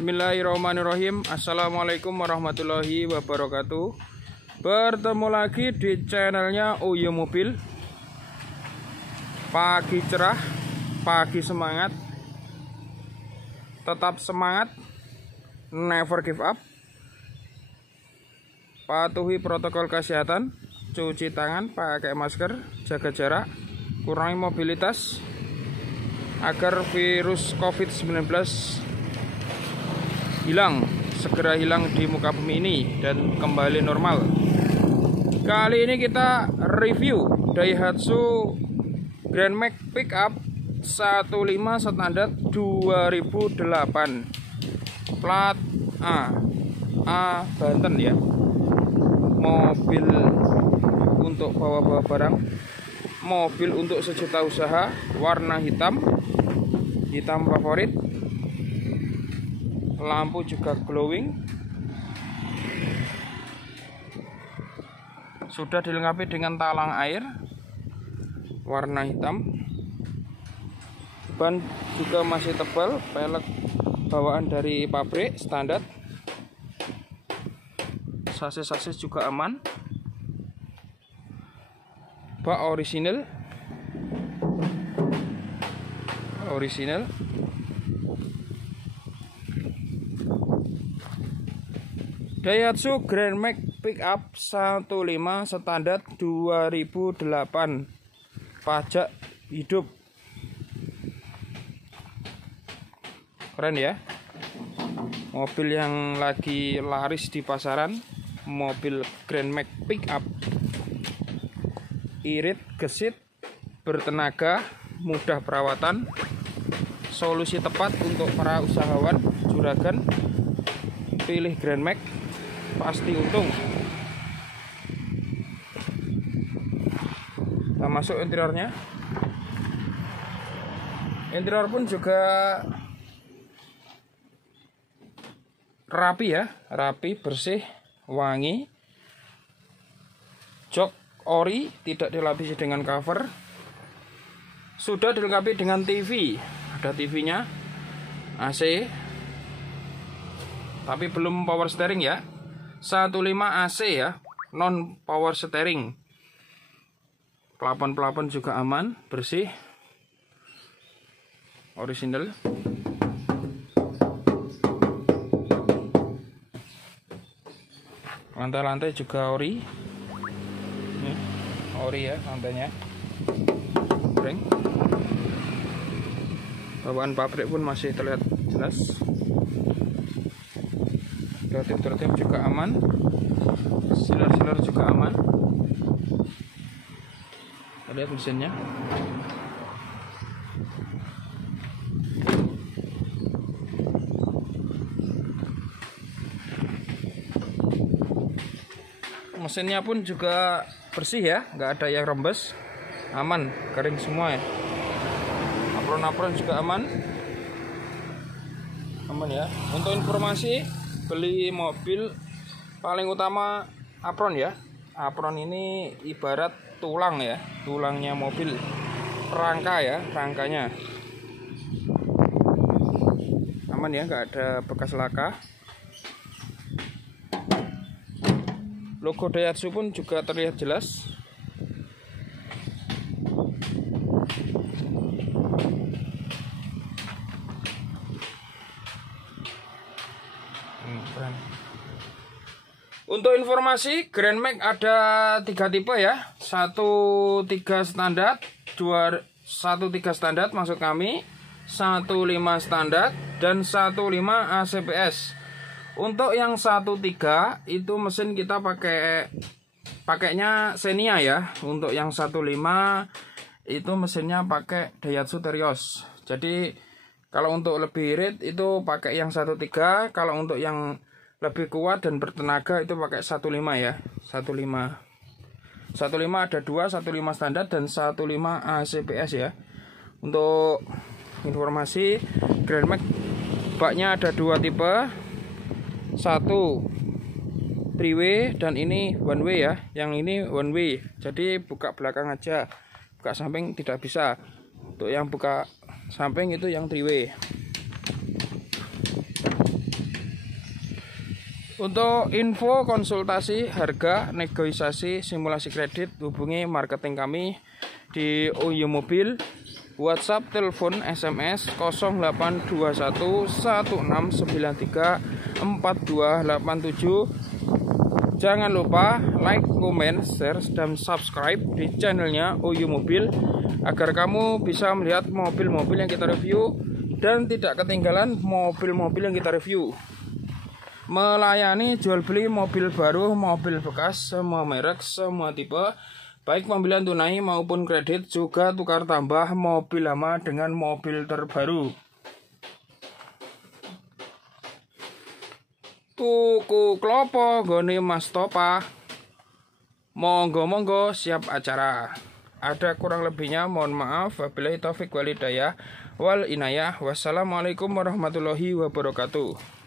Bismillahirrahmanirrahim. Assalamualaikum warahmatullahi wabarakatuh. Bertemu lagi di channelnya Uyo Mobil. Pagi cerah, pagi semangat. Tetap semangat, never give up. Patuhi protokol kesehatan, cuci tangan, pakai masker, jaga jarak, kurangi mobilitas agar virus COVID-19 segera hilang di muka bumi ini dan kembali normal. Kali ini kita review Daihatsu Grand Max Pickup 15 standar 2008 plat A Banten ya. Mobil untuk bawa-bawa barang, mobil untuk sejuta usaha, warna hitam favorit. Lampu juga glowing. Sudah dilengkapi dengan talang air warna hitam. Ban juga masih tebal, pelek bawaan dari pabrik standar. Sasis juga aman. Bak orisinal. Daihatsu Grand Max Pickup 15 standar 2008 pajak hidup. Keren ya. Mobil yang lagi laris di pasaran, mobil Grand Max Pickup. Irit, gesit, bertenaga, mudah perawatan. Solusi tepat untuk para usahawan juragan. Pilih Grand Max, pasti untung. Kita masuk interiornya. Interior pun juga rapi ya, rapi, bersih, wangi. Jok ori, tidak dilapisi dengan cover. Sudah dilengkapi dengan TV. Ada TV-nya, AC, tapi belum power steering ya. 15 AC ya, non power steering. Plafon juga aman, bersih, original. Lantai-lantai juga ori. Ini ori ya lantainya. Ring. Bawaan pabrik pun masih terlihat jelas. Tertib juga aman. Siler juga aman. Lihat mesinnya. Mesinnya pun juga bersih ya, nggak ada yang rembes, aman, kering semua ya. Apron juga aman ya. Untuk informasi, beli mobil paling utama apron ya. Apron ini ibarat tulang ya, tulangnya mobil, rangka ya, rangkanya aman ya, nggak ada bekas laka. Logo Daihatsu pun juga terlihat jelas. Untuk informasi, Grand Max ada 3 tipe ya. 13 standar, 13 standar maksud kami, 15 standar dan 15 ACPS. Untuk yang 13 itu mesin kita pakainya Xenia ya. Untuk yang 15 itu mesinnya pakai Daihatsu Terios. Jadi kalau untuk lebih irit itu pakai yang 13, kalau untuk yang lebih kuat dan bertenaga itu pakai 15 ya. 15 ada 2, 15 standar dan 15 ACPS ya. Untuk informasi, Grand Max baknya ada 2 tipe. 1 3 way dan ini 1 way ya. Yang ini 1 way. Jadi buka belakang aja. Buka samping tidak bisa. Untuk yang buka samping itu yang 3 way. Untuk info, konsultasi, harga, negosiasi, simulasi kredit, hubungi marketing kami di OYO Mobil, WhatsApp, telepon, SMS 082116934287. Jangan lupa like, comment, share, dan subscribe di channelnya OYO Mobil agar kamu bisa melihat mobil-mobil yang kita review dan tidak ketinggalan mobil-mobil yang kita review. Melayani jual beli mobil baru, mobil bekas, semua merek, semua tipe, baik pembelian tunai maupun kredit, juga tukar tambah mobil lama dengan mobil terbaru. Tuku klopo gone Mas Topa, monggo siap acara. Ada kurang lebihnya mohon maaf. Wabillahi taufik walhidayah wal inayah. Wassalamualaikum warahmatullahi wabarakatuh.